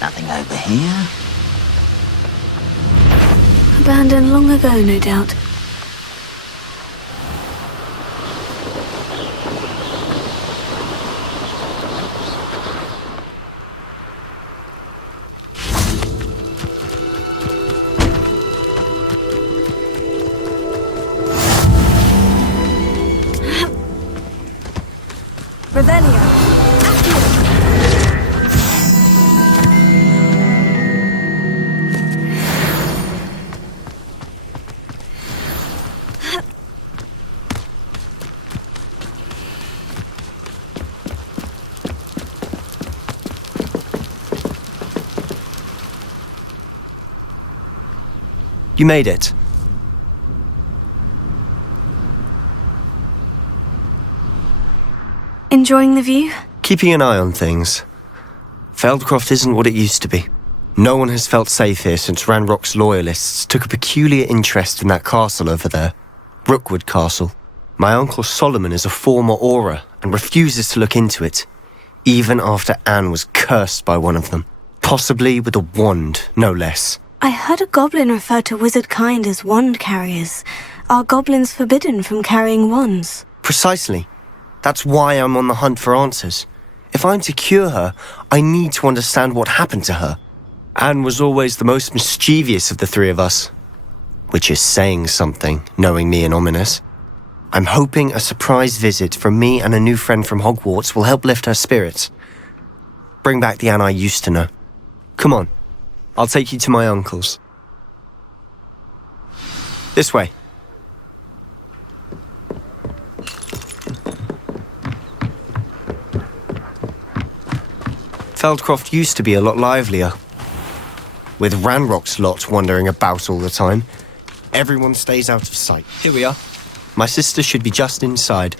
Nothing over here. Abandoned long ago, no doubt. You made it. Enjoying the view? Keeping an eye on things. Feldcroft isn't what it used to be. No one has felt safe here since Ranrock's loyalists took a peculiar interest in that castle over there. Rookwood Castle. My uncle Solomon is a former Auror and refuses to look into it, even after Anne was cursed by one of them. Possibly with a wand, no less. I heard a goblin refer to wizard kind as wand carriers. Are goblins forbidden from carrying wands? Precisely. That's why I'm on the hunt for answers. If I'm to cure her, I need to understand what happened to her. Anne was always the most mischievous of the three of us. Which is saying something, knowing me and Ominous. I'm hoping a surprise visit from me and a new friend from Hogwarts will help lift her spirits. Bring back the Anne I used to know. Come on. I'll take you to my uncle's. This way. Feldcroft used to be a lot livelier. With Ranrock's lot wandering about all the time, everyone stays out of sight. Here we are. My sister should be just inside.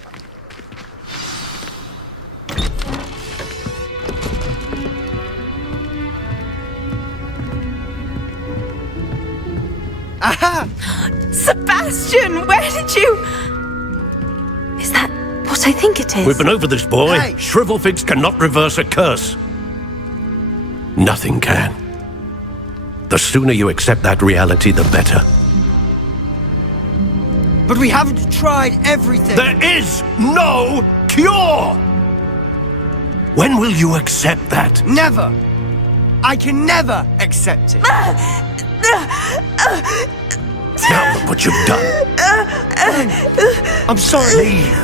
Aha! Sebastian, where did you... Is that what I think it is? We've been over this, boy. Hey. Shrivelfigs cannot reverse a curse. Nothing can. The sooner you accept that reality, the better. But we haven't tried everything. There is no cure! When will you accept that? Never. I can never accept it. Now look what you've done. I'm sorry. Leave.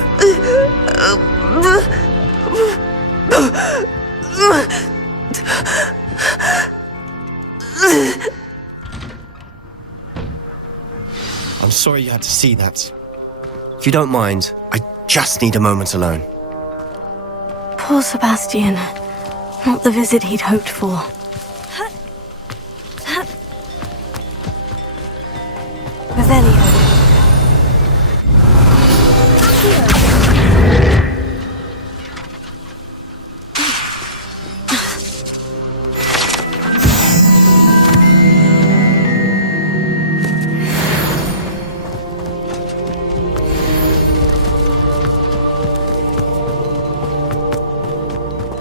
I'm sorry you had to see that. If you don't mind, I just need a moment alone. Poor Sebastian. Not the visit he'd hoped for. Revelio.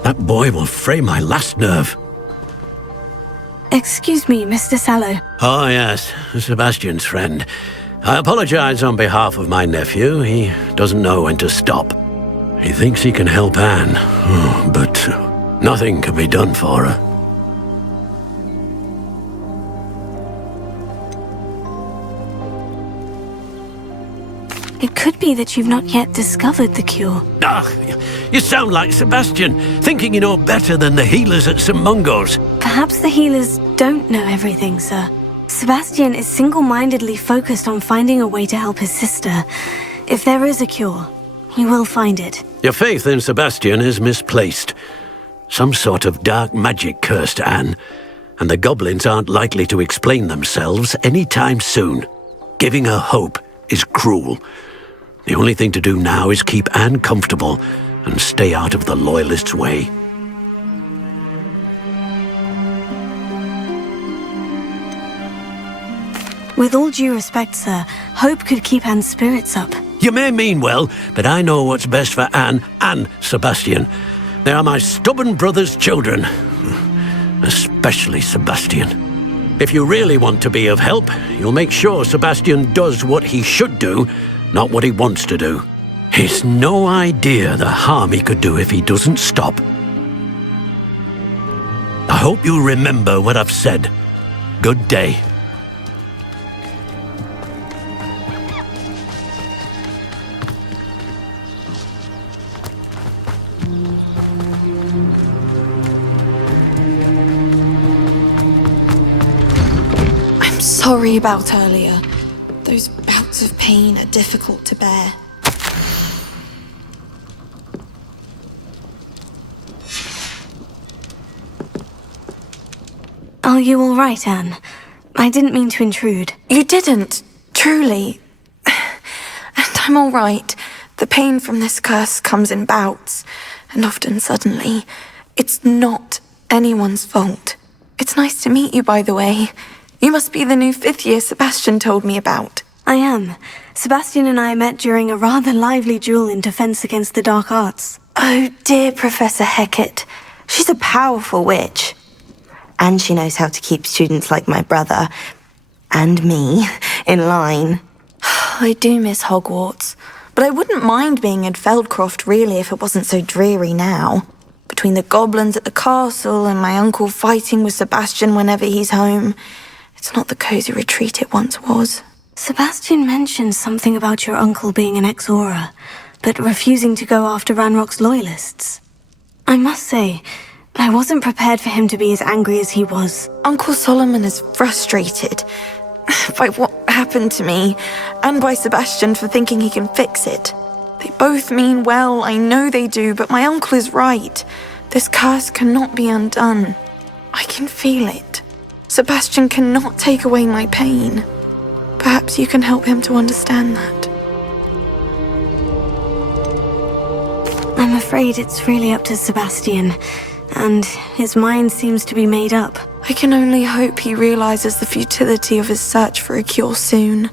That boy will fray my last nerve. Excuse me, Mr. Sallow. Oh, yes, Sebastian's friend. I apologize on behalf of my nephew. He doesn't know when to stop. He thinks he can help Anne, but nothing can be done for her. It could be that you've not yet discovered the cure. Ah, you sound like Sebastian, thinking you know better than the healers at St. Mungo's. Perhaps the healers don't know everything, sir. Sebastian is single-mindedly focused on finding a way to help his sister. If there is a cure, he will find it. Your faith in Sebastian is misplaced. Some sort of dark magic cursed Anne, and the goblins aren't likely to explain themselves anytime soon. Giving her hope is cruel. The only thing to do now is keep Anne comfortable and stay out of the Loyalists' way. With all due respect, sir, hope could keep Anne's spirits up. You may mean well, but I know what's best for Anne and Sebastian. They are my stubborn brother's children. especially Sebastian. If you really want to be of help, you'll make sure Sebastian does what he should do, not what he wants to do. He's no idea the harm he could do if he doesn't stop. I hope you'll remember what I've said. Good day. I'm sorry about earlier. Those bouts of pain are difficult to bear. Are you all right, Anne? I didn't mean to intrude. You didn't, truly. And I'm all right. The pain from this curse comes in bouts, and often suddenly. It's not anyone's fault. It's nice to meet you, by the way. You must be the new 5th year Sebastian told me about. I am. Sebastian and I met during a rather lively duel in defense against the dark arts. Oh dear, Professor Hecat. She's a powerful witch. And she knows how to keep students like my brother, and me, in line. I do miss Hogwarts, but I wouldn't mind being in Feldcroft really if it wasn't so dreary now. Between the goblins at the castle and my uncle fighting with Sebastian whenever he's home, it's not the cozy retreat it once was. Sebastian mentioned something about your uncle being an ex-Auror, but refusing to go after Ranrock's loyalists. I must say, I wasn't prepared for him to be as angry as he was. Uncle Solomon is frustrated by what happened to me, and by Sebastian for thinking he can fix it. They both mean well, I know they do, but my uncle is right. This curse cannot be undone. I can feel it. Sebastian cannot take away my pain. Perhaps you can help him to understand that. I'm afraid it's really up to Sebastian, and his mind seems to be made up. I can only hope he realizes the futility of his search for a cure soon.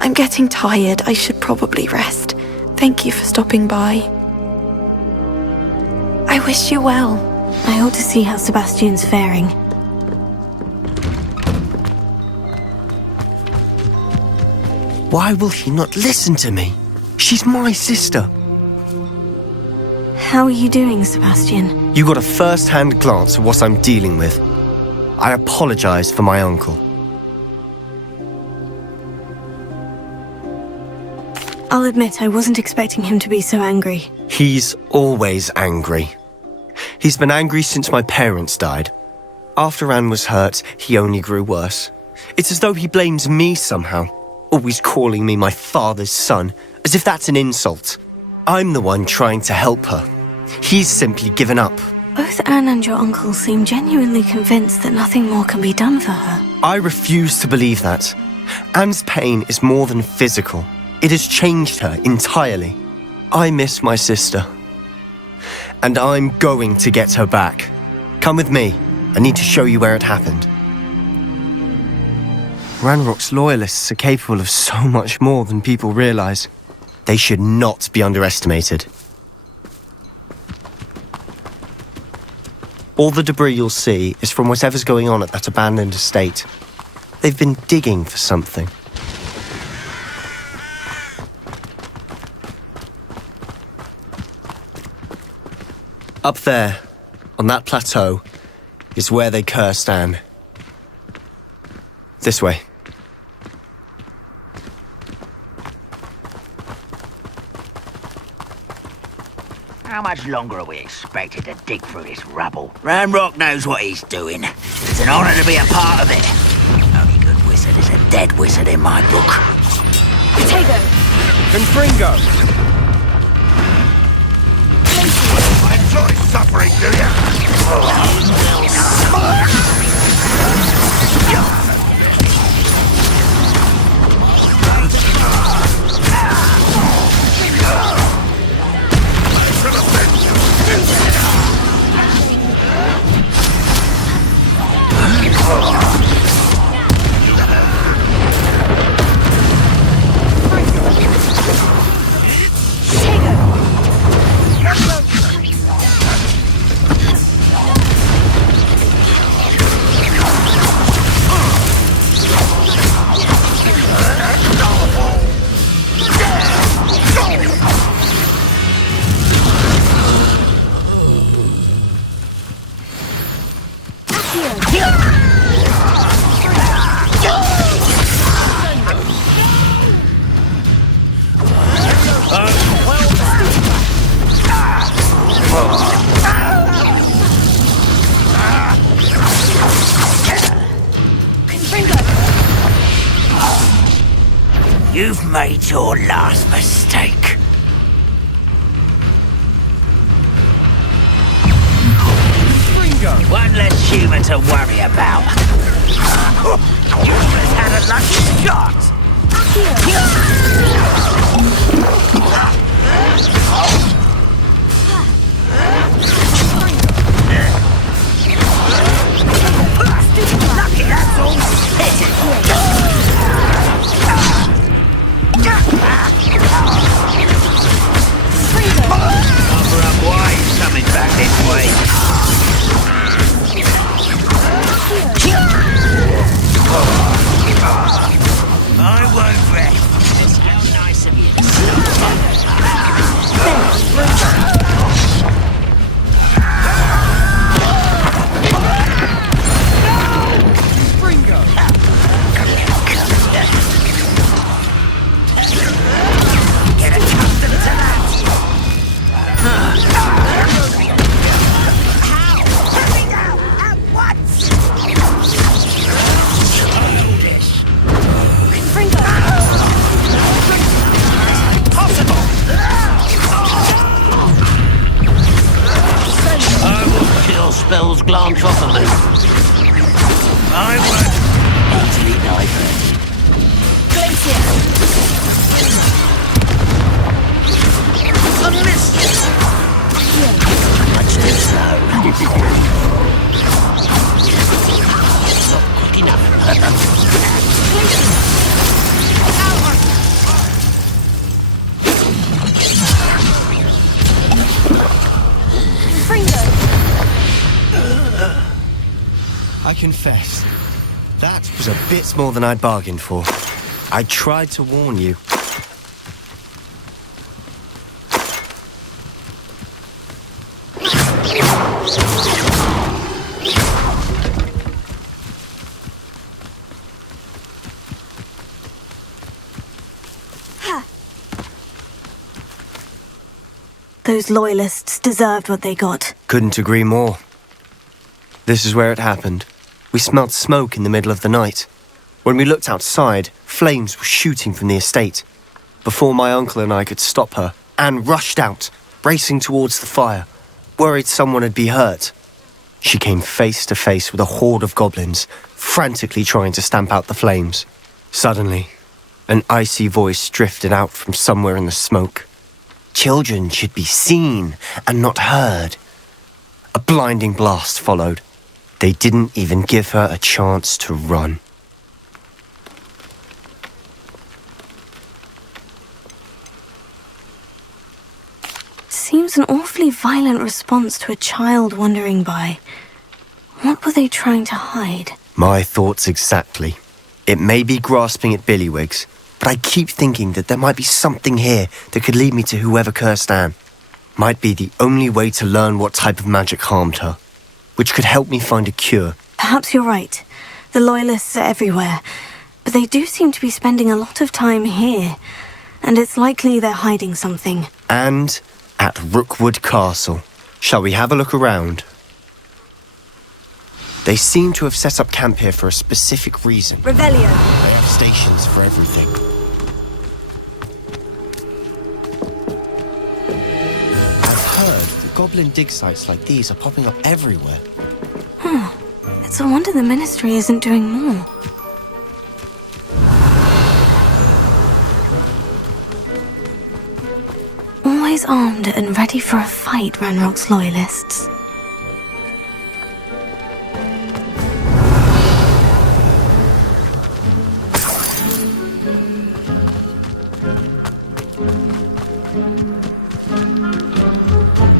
I'm getting tired. I should probably rest. Thank you for stopping by. I wish you well. I ought to see how Sebastian's faring. Why will she not listen to me? She's my sister. How are you doing, Sebastian? You got a first-hand glance at what I'm dealing with. I apologize for my uncle. I'll admit I wasn't expecting him to be so angry. He's always angry. He's been angry since my parents died. After Anne was hurt, he only grew worse. It's as though he blames me somehow, always calling me my father's son, as if that's an insult. I'm the one trying to help her. He's simply given up. Both Anne and your uncle seem genuinely convinced that nothing more can be done for her. I refuse to believe that. Anne's pain is more than physical. It has changed her entirely. I miss my sister. And I'm going to get her back. Come with me. I need to show you where it happened. Ranrock's loyalists are capable of so much more than people realize. They should not be underestimated. All the debris you'll see is from whatever's going on at that abandoned estate. They've been digging for something. Up there, on that plateau, is where they cursed Anne. This way. How much longer are we expected to dig through this rubble? Ranrock knows what he's doing. It's an honor to be a part of it. Only good wizard is a dead wizard in my book. Potato! Confringo! Enjoy suffering, do you? You've made your last mistake. One less human to worry about. You just had a lucky shot. Lucky that's all. Cover up why he's coming back this way. I won't rest. It's how nice of you to get accustomed to that. Spells glance off of me. I won't. Easily divert. Glacier. A miss. Much too slow. Not quick enough. I confess, that was a bit more than I'd bargained for. I tried to warn you. Those loyalists deserved what they got. Couldn't agree more. This is where it happened. We smelled smoke in the middle of the night. When we looked outside, flames were shooting from the estate. Before my uncle and I could stop her, Anne rushed out, racing towards the fire, worried someone had been hurt. She came face to face with a horde of goblins, frantically trying to stamp out the flames. Suddenly, an icy voice drifted out from somewhere in the smoke. Children should be seen and not heard. A blinding blast followed. They didn't even give her a chance to run. Seems an awfully violent response to a child wandering by. What were they trying to hide? My thoughts exactly. It may be grasping at Billywigs, but I keep thinking that there might be something here that could lead me to whoever cursed Anne. Might be the only way to learn what type of magic harmed her, which could help me find a cure. Perhaps you're right. The Loyalists are everywhere, but they do seem to be spending a lot of time here, and it's likely they're hiding something. And at Rookwood Castle. Shall we have a look around? They seem to have set up camp here for a specific reason. Revelio. They have stations for everything. I've heard that goblin dig sites like these are popping up everywhere. It's a wonder the Ministry isn't doing more. Always armed and ready for a fight, Ranrock's Loyalists.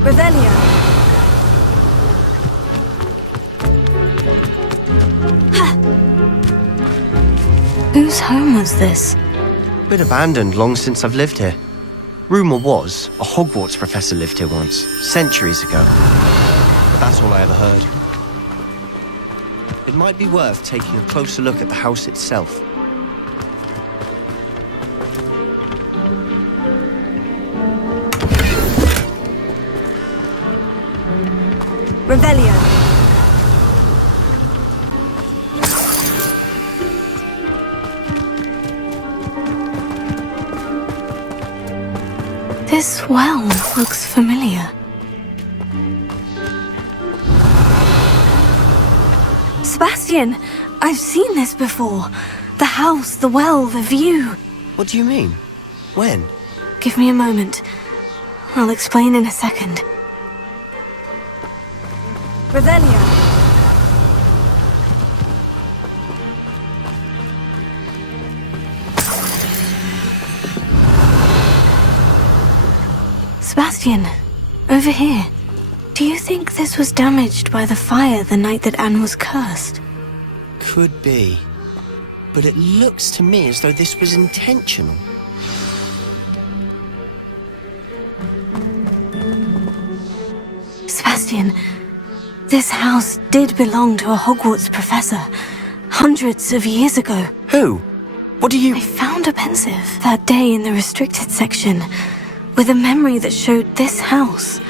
Revelio. Whose home was this? Been abandoned long since I've lived here. Rumour was a Hogwarts professor lived here once, centuries ago. But that's all I ever heard. it might be worth taking a closer look at the house itself. Revelio. This well looks familiar. Sebastian, I've seen this before. The house, the well, the view. What do you mean? When? Give me a moment. I'll explain in a second. Revelio. Sebastian, over here. Do you think this was damaged by the fire the night that Anne was cursed? Could be. But it looks to me as though this was intentional. Sebastian, this house did belong to a Hogwarts professor, hundreds of years ago. Who? What do you... I found a pensive that day in the restricted section, with a memory that showed this house.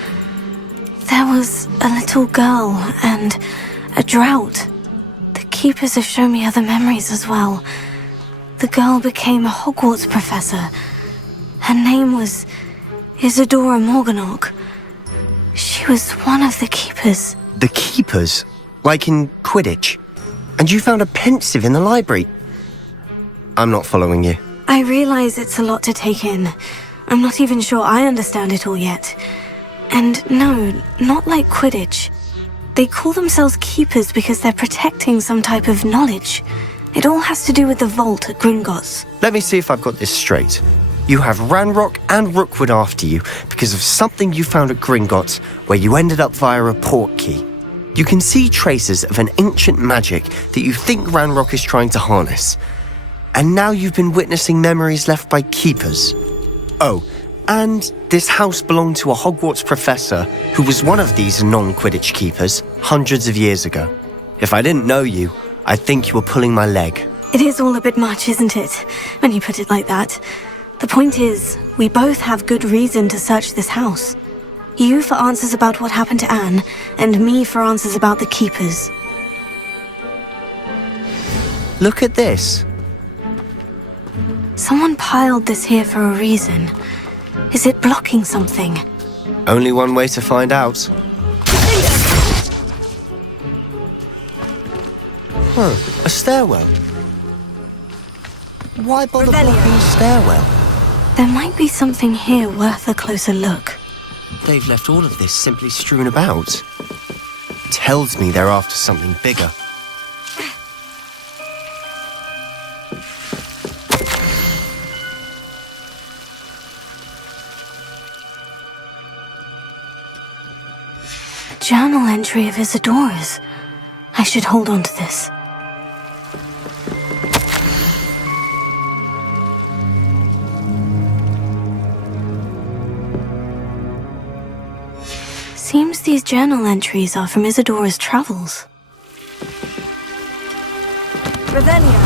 There was a little girl and a drought. The keepers have shown me other memories as well. The girl became a Hogwarts professor. Her name was Isadora Morganach. She was one of the keepers. The keepers? Like in Quidditch? And you found a pensive in the library? I'm not following you. I realize it's a lot to take in. I'm not even sure I understand it all yet. And no, not like Quidditch. They call themselves keepers because they're protecting some type of knowledge. It all has to do with the vault at Gringotts. Let me see if I've got this straight. You have Ranrock and Rookwood after you because of something you found at Gringotts where you ended up via a Portkey. You can see traces of an ancient magic that you think Ranrock is trying to harness. And now you've been witnessing memories left by keepers. Oh, and this house belonged to a Hogwarts professor who was one of these non-Quidditch keepers hundreds of years ago. If I didn't know you, I'd think you were pulling my leg. It is all a bit much, isn't it, when you put it like that? The point is, we both have good reason to search this house. You for answers about what happened to Anne, and me for answers about the keepers. Look at this. Someone piled this here for a reason. Is it blocking something? Only one way to find out. Huh, a stairwell. Why bother blocking a stairwell? There might be something here worth a closer look. They've left all of this simply strewn about. Tells me they're after something bigger. A journal entry of Isadora's. I should hold on to this. Seems these journal entries are from Isadora's travels. Revelio.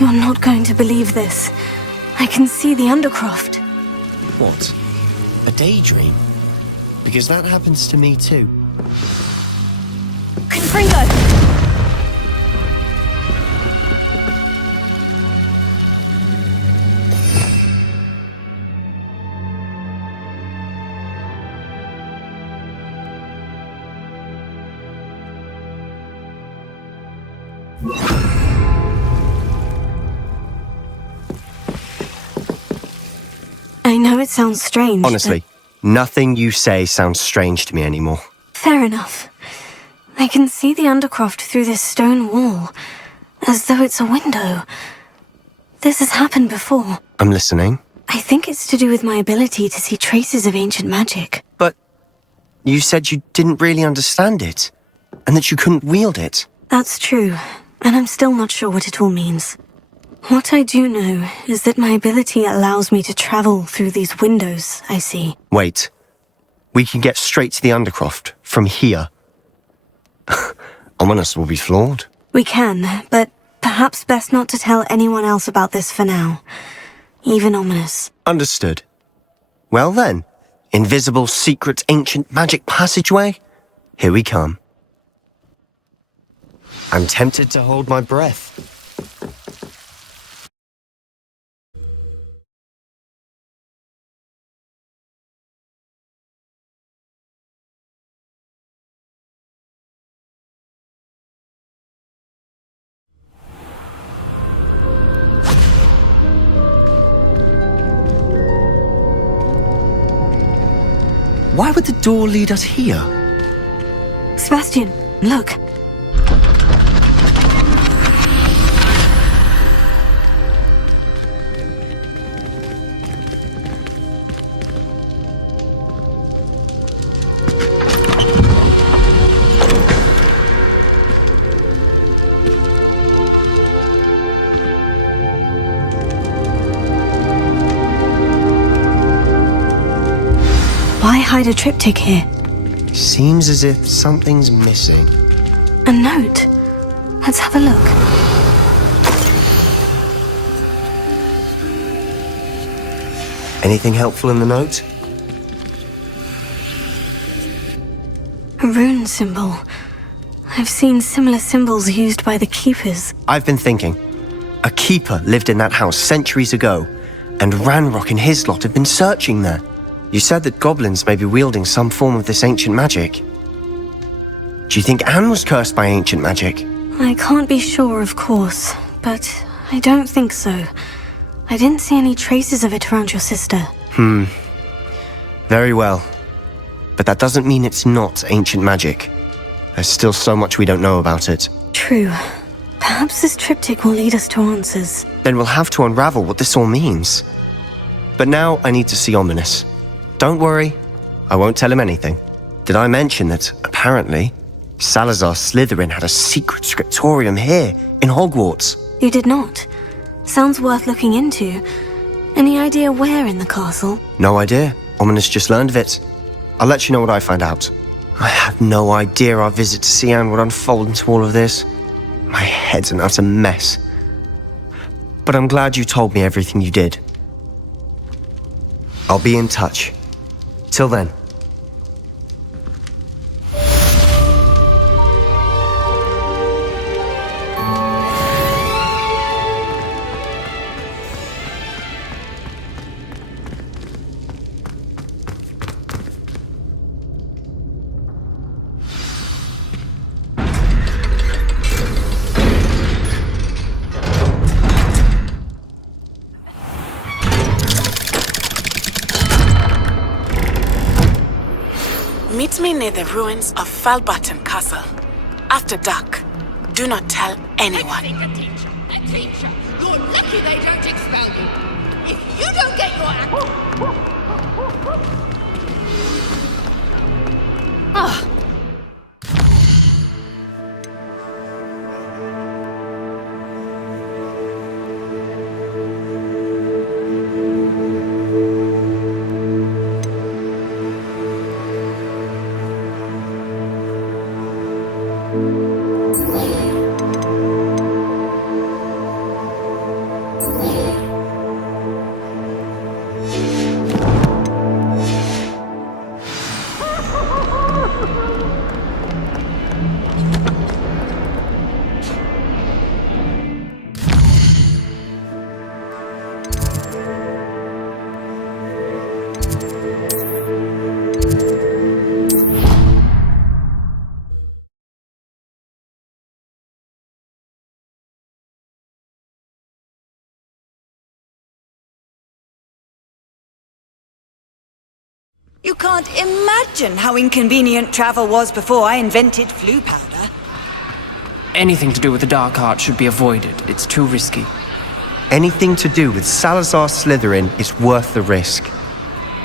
You're not going to believe this. I can see the Undercroft. What? A daydream? Because that happens to me too. Confringo! I know it sounds strange. Honestly, nothing you say sounds strange to me anymore. Fair enough. I can see the Undercroft through this stone wall, as though it's a window. This has happened before. I'm listening. I think it's to do with my ability to see traces of ancient magic. But you said you didn't really understand it, and that you couldn't wield it. That's true, and I'm still not sure what it all means. What I do know is that my ability allows me to travel through these windows, I see. Wait. We can get straight to the Undercroft from here. Ominous will be flawed. We can, but perhaps best not to tell anyone else about this for now. Even Ominous. Understood. Well then, invisible, secret, ancient magic passageway? Here we come. I'm tempted to hold my breath. Why would the door lead us here? Sebastian, look. Why hide a triptych here? Seems as if something's missing. A note. Let's have a look. Anything helpful in the note? A rune symbol. I've seen similar symbols used by the Keepers. I've been thinking. A keeper lived in that house centuries ago, and Ranrock and his lot have been searching there. You said that goblins may be wielding some form of this ancient magic. Do you think Anne was cursed by ancient magic? I can't be sure, of course, but I don't think so. I didn't see any traces of it around your sister. Very well. But that doesn't mean it's not ancient magic. There's still so much we don't know about it. True. Perhaps this triptych will lead us to answers. Then we'll have to unravel what this all means. But now I need to see Ominous. Don't worry, I won't tell him anything. Did I mention that, apparently, Salazar Slytherin had a secret scriptorium here, in Hogwarts? You did not. Sounds worth looking into. Any idea where in the castle? No idea. Ominous just learned of it. I'll let you know what I find out. I had no idea our visit to see Anne would unfold into all of this. My head's an utter mess. But I'm glad you told me everything you did. I'll be in touch. Till then. Meet me near the ruins of Falbaton Castle. After dark. Do not tell anyone. A teacher. You're lucky they don't expel you. If you don't get your act... Ah. You can't imagine how inconvenient travel was before I invented flu powder. Anything to do with the dark art should be avoided. It's too risky. Anything to do with Salazar Slytherin is worth the risk.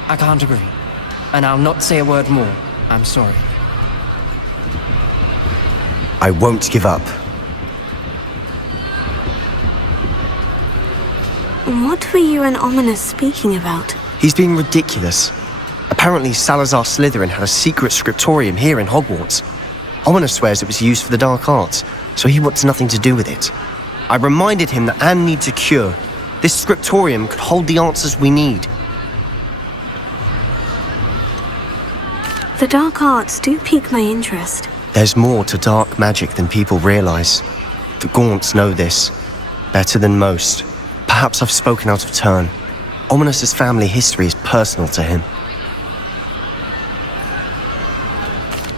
I can't agree. And I'll not say a word more. I'm sorry. I won't give up. What were you and Ominous speaking about? He's being ridiculous. Apparently Salazar Slytherin had a secret scriptorium here in Hogwarts. Ominous swears it was used for the dark arts, so he wants nothing to do with it. I reminded him that Anne needs a cure. This scriptorium could hold the answers we need. The dark arts do pique my interest. There's more to dark magic than people realize. The Gaunts know this. Better than most. Perhaps I've spoken out of turn. Ominous's family history is personal to him.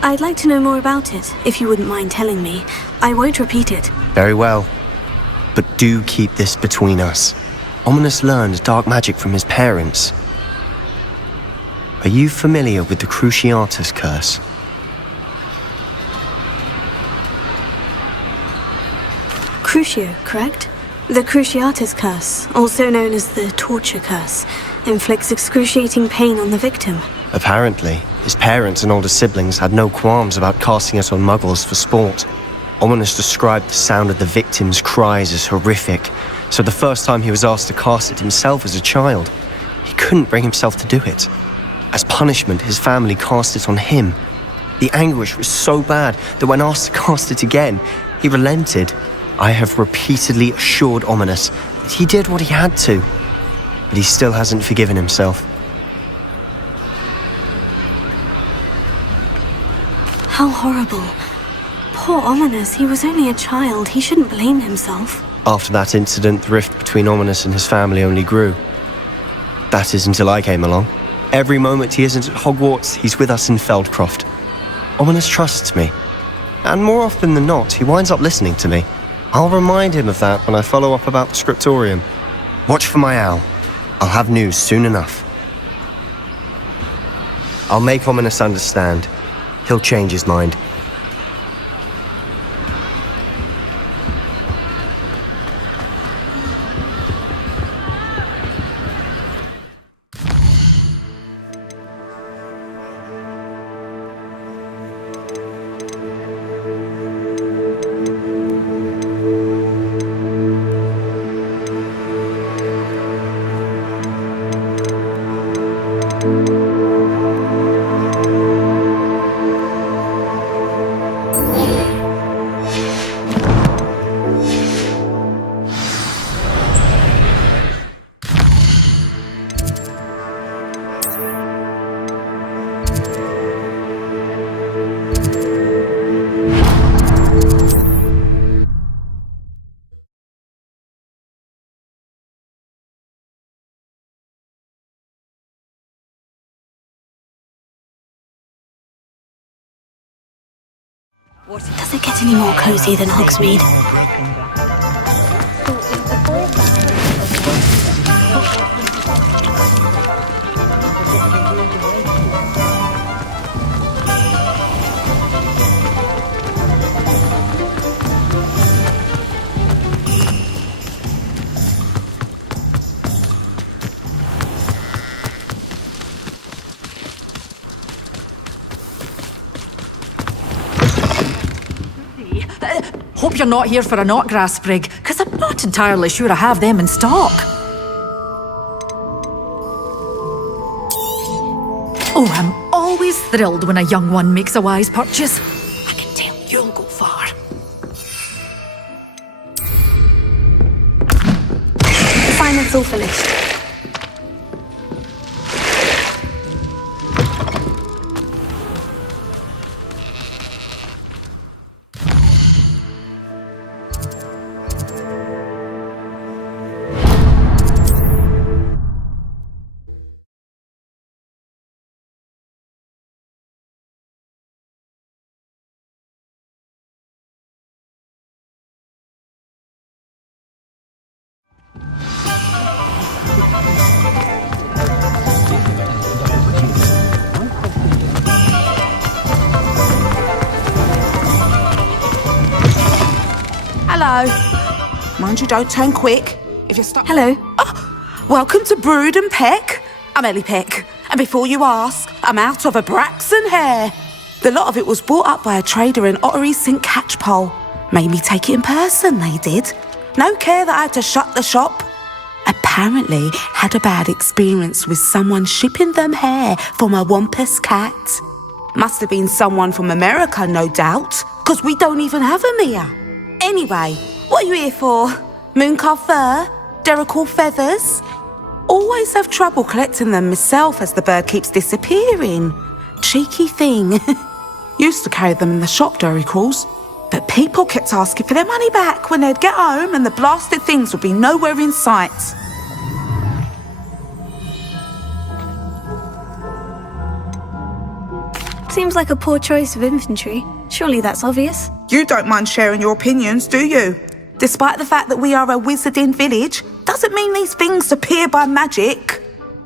I'd like to know more about it, if you wouldn't mind telling me. I won't repeat it. Very well. But do keep this between us. Ominous learned dark magic from his parents. Are you familiar with the Cruciatus curse? Crucio, correct? The Cruciatus curse, also known as the torture curse, inflicts excruciating pain on the victim. Apparently, his parents and older siblings had no qualms about casting it on muggles for sport. Ominous described the sound of the victim's cries as horrific, so the first time he was asked to cast it himself as a child, he couldn't bring himself to do it. As punishment, his family cast it on him. The anguish was so bad that when asked to cast it again, he relented. I have repeatedly assured Ominous that he did what he had to, but he still hasn't forgiven himself. How horrible. Poor Ominous, he was only a child. He shouldn't blame himself. After that incident, the rift between Ominous and his family only grew. That is until I came along. Every moment he isn't at Hogwarts, he's with us in Feldcroft. Ominous trusts me. And more often than not, he winds up listening to me. I'll remind him of that when I follow up about the scriptorium. Watch for my owl. I'll have news soon enough. I'll make Ominous understand. He'll change his mind. Does it get any more cozy than Hogsmeade? Hope you're not here for a knotgrass sprig, because I'm not entirely sure I have them in stock. Oh, I'm always thrilled when a young one makes a wise purchase. I can tell you'll go far. Assignment's all finished. Hello. Mind you don't turn quick. If you're stuck. Hello. Oh, welcome to Brood and Peck. I'm Ellie Peck. And before you ask, I'm out of a Braxton hair. The lot of it was bought up by a trader in Ottery St. Catchpole. Made me take it in person, they did. No care that I had to shut the shop. A apparently had a bad experience with someone shipping them hair from a wampus cat. Must have been someone from America, no doubt, because we don't even have them here. Anyway, what are you here for? Mooncarved fur? Derrickle feathers? Always have trouble collecting them myself as the bird keeps disappearing. Cheeky thing. Used to carry them in the shop, Derricles. But people kept asking for their money back when they'd get home and the blasted things would be nowhere in sight. Seems like a poor choice of infantry. Surely that's obvious. You don't mind sharing your opinions, do you? Despite the fact that we are a wizarding village, doesn't mean these things appear by magic.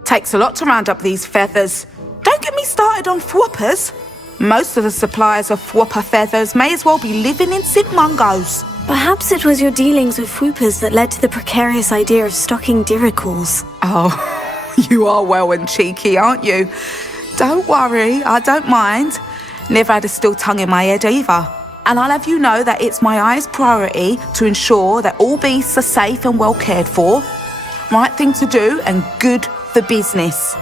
Takes a lot to round up these feathers. Don't get me started on thwoppers. Most of the suppliers of thwopper feathers may as well be living in St. Mungo's. Perhaps it was your dealings with whoopers that led to the precarious idea of stocking diricles. Oh, you are well and cheeky, aren't you? Don't worry, I don't mind. Never had a still tongue in my head either. And I'll have you know that it's my highest priority to ensure that all beasts are safe and well cared for. Right thing to do and good for business.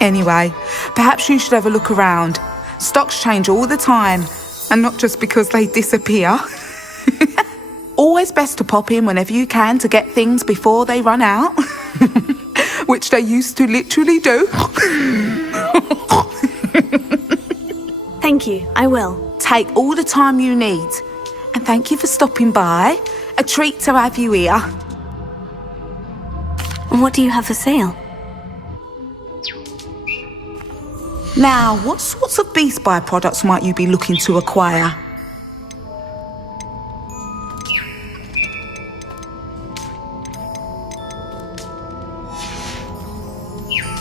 Anyway, perhaps you should have a look around. Stocks change all the time, and not just because they disappear. Always best to pop in whenever you can to get things before they run out. Which they used to literally do. Thank you, I will. Take all the time you need. And thank you for stopping by. A treat to have you here. What do you have for sale? Now, what sorts of beast byproducts might you be looking to acquire?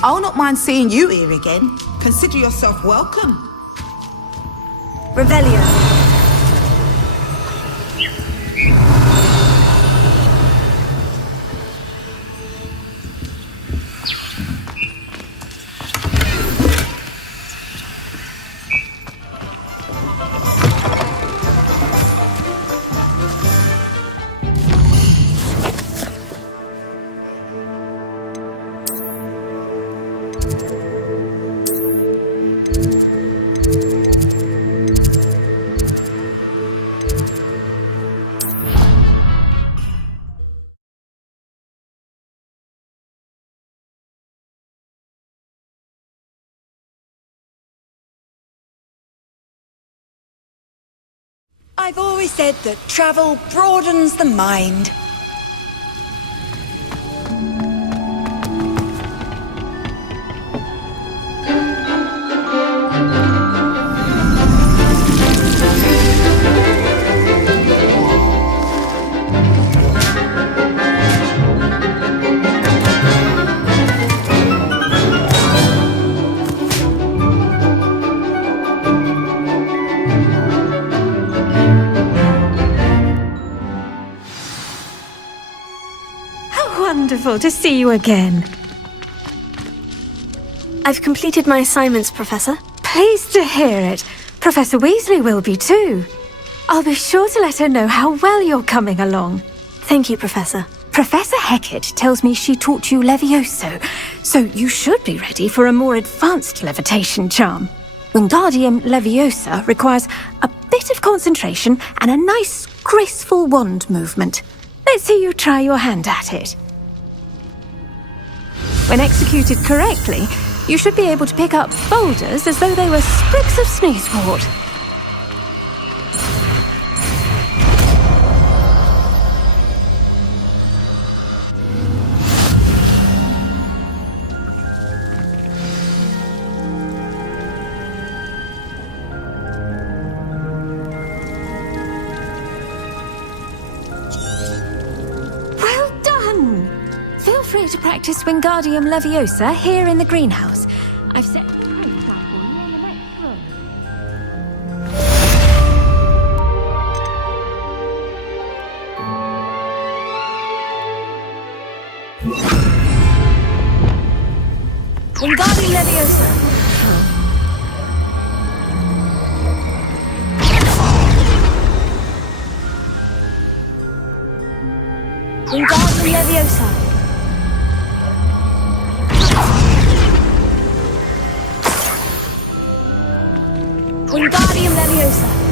I'll not mind seeing you here again. Consider yourself welcome. Revelio. I've always said that travel broadens the mind. Wonderful to see you again. I've completed my assignments, Professor. Pleased to hear it. Professor Weasley will be too. I'll be sure to let her know how well you're coming along. Thank you, Professor. Professor Hecat tells me she taught you Levioso, so you should be ready for a more advanced levitation charm. Wingardium Leviosa requires a bit of concentration and a nice, graceful wand movement. Let's see you try your hand at it. When executed correctly, you should be able to pick up boulders as though they were sprigs of sneezewort. To practice Wingardium Leviosa here in the greenhouse. I've set the pace up for you in the next room. Wingardium Leviosa. Wingardium Leviosa. Wingardium Leviosa!